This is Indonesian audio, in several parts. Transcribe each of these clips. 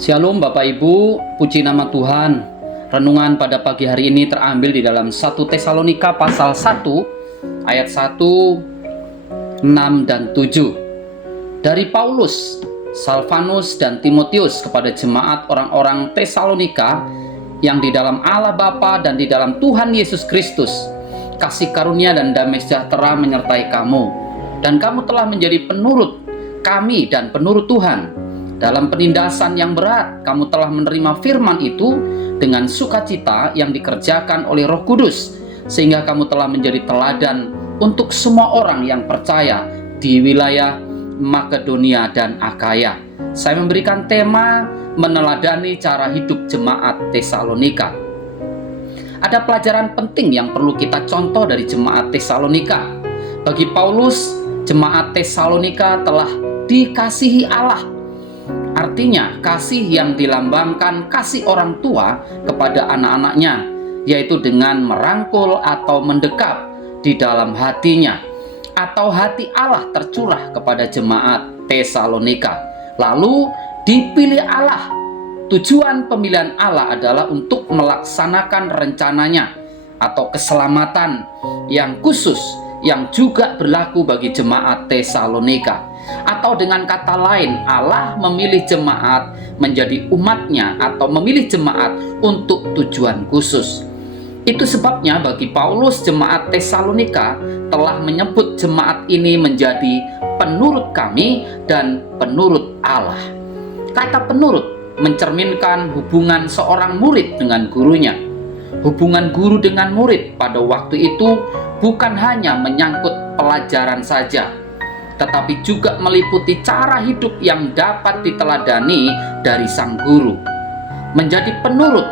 Shalom Bapak Ibu, puji nama Tuhan. Renungan pada pagi hari ini terambil di dalam 1 Tesalonika pasal 1 ayat 1, 6 dan 7. Dari Paulus, Silvanus dan Timotius kepada jemaat orang-orang Tesalonika yang di dalam Allah Bapa dan di dalam Tuhan Yesus Kristus, kasih karunia dan damai sejahtera menyertai kamu. Dan kamu telah menjadi penurut kami dan penurut Tuhan. Dalam penindasan yang berat, kamu telah menerima firman itu dengan sukacita yang dikerjakan oleh Roh Kudus, sehingga kamu telah menjadi teladan untuk semua orang yang percaya di wilayah Makedonia dan Akaya. Saya memberikan tema meneladani cara hidup jemaat Tesalonika. Ada pelajaran penting yang perlu kita contoh dari jemaat Tesalonika. Bagi Paulus, jemaat Tesalonika telah dikasihi Allah. Artinya kasih yang dilambangkan kasih orang tua kepada anak-anaknya, yaitu dengan merangkul atau mendekap di dalam hatinya, atau hati Allah tercurah kepada jemaat Tesalonika. Lalu dipilih Allah. Tujuan pemilihan Allah adalah untuk melaksanakan rencananya atau keselamatan yang khusus yang juga berlaku bagi jemaat Tesalonika. Atau dengan kata lain, Allah memilih jemaat menjadi umatnya atau memilih jemaat untuk tujuan khusus. Itu sebabnya bagi Paulus, jemaat Tesalonika telah menyebut jemaat ini menjadi penurut kami dan penurut Allah. Kata penurut mencerminkan hubungan seorang murid dengan gurunya. Hubungan guru dengan murid pada waktu itu bukan hanya menyangkut pelajaran saja, tetapi juga meliputi cara hidup yang dapat diteladani dari sang guru. Menjadi penurut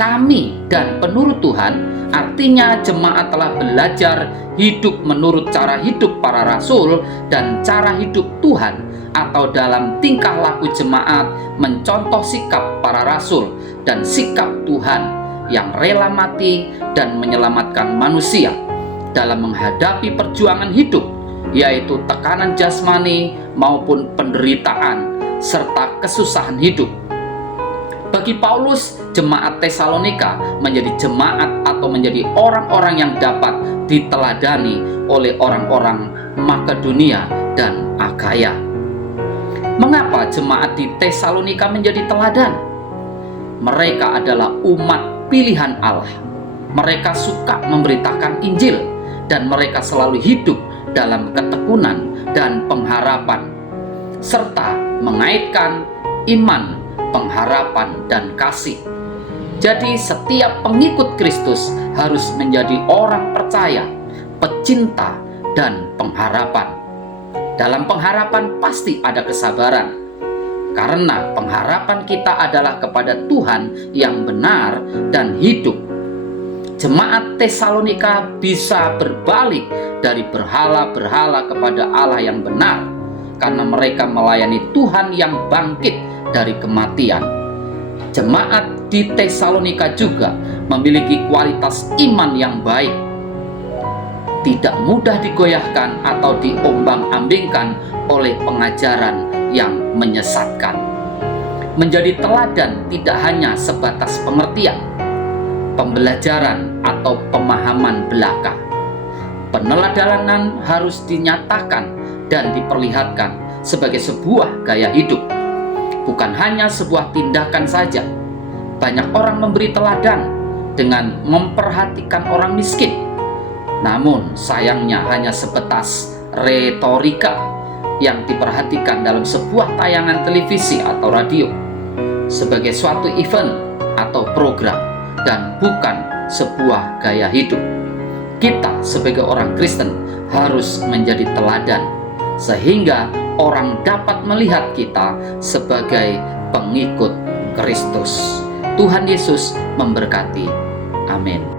kami dan penurut Tuhan artinya jemaat telah belajar hidup menurut cara hidup para rasul dan cara hidup Tuhan, atau dalam tingkah laku jemaat mencontoh sikap para rasul dan sikap Tuhan yang rela mati dan menyelamatkan manusia dalam menghadapi perjuangan hidup, yaitu tekanan jasmani maupun penderitaan serta kesusahan hidup. Bagi Paulus, jemaat Tesalonika menjadi jemaat atau menjadi orang-orang yang dapat diteladani oleh orang-orang Makedonia dan Akaya. Mengapa jemaat di Tesalonika menjadi teladan? Mereka adalah umat pilihan Allah. Mereka suka memberitakan Injil dan mereka selalu hidup dalam ketekunan dan pengharapan, serta mengaitkan iman, pengharapan, dan kasih. Jadi setiap pengikut Kristus harus menjadi orang percaya, pecinta, dan pengharapan. Dalam pengharapan pasti ada kesabaran, karena pengharapan kita adalah kepada Tuhan yang benar dan hidup. Jemaat Tesalonika bisa berbalik dari berhala-berhala kepada Allah yang benar, karena mereka melayani Tuhan yang bangkit dari kematian. Jemaat di Tesalonika juga memiliki kualitas iman yang baik, tidak mudah digoyahkan atau diombang-ambingkan oleh pengajaran yang menyesatkan. Menjadi teladan tidak hanya sebatas pengertian, pembelajaran, atau pemahaman belaka. Peneladanan harus dinyatakan dan diperlihatkan sebagai sebuah gaya hidup, bukan hanya sebuah tindakan saja. Banyak orang memberi teladan dengan memperhatikan orang miskin, namun sayangnya hanya sebatas retorika yang diperhatikan dalam sebuah tayangan televisi atau radio sebagai suatu event atau program, dan bukan sebuah gaya hidup. Kita sebagai orang Kristen harus menjadi teladan sehingga orang dapat melihat kita sebagai pengikut Kristus. Tuhan Yesus memberkati. Amin.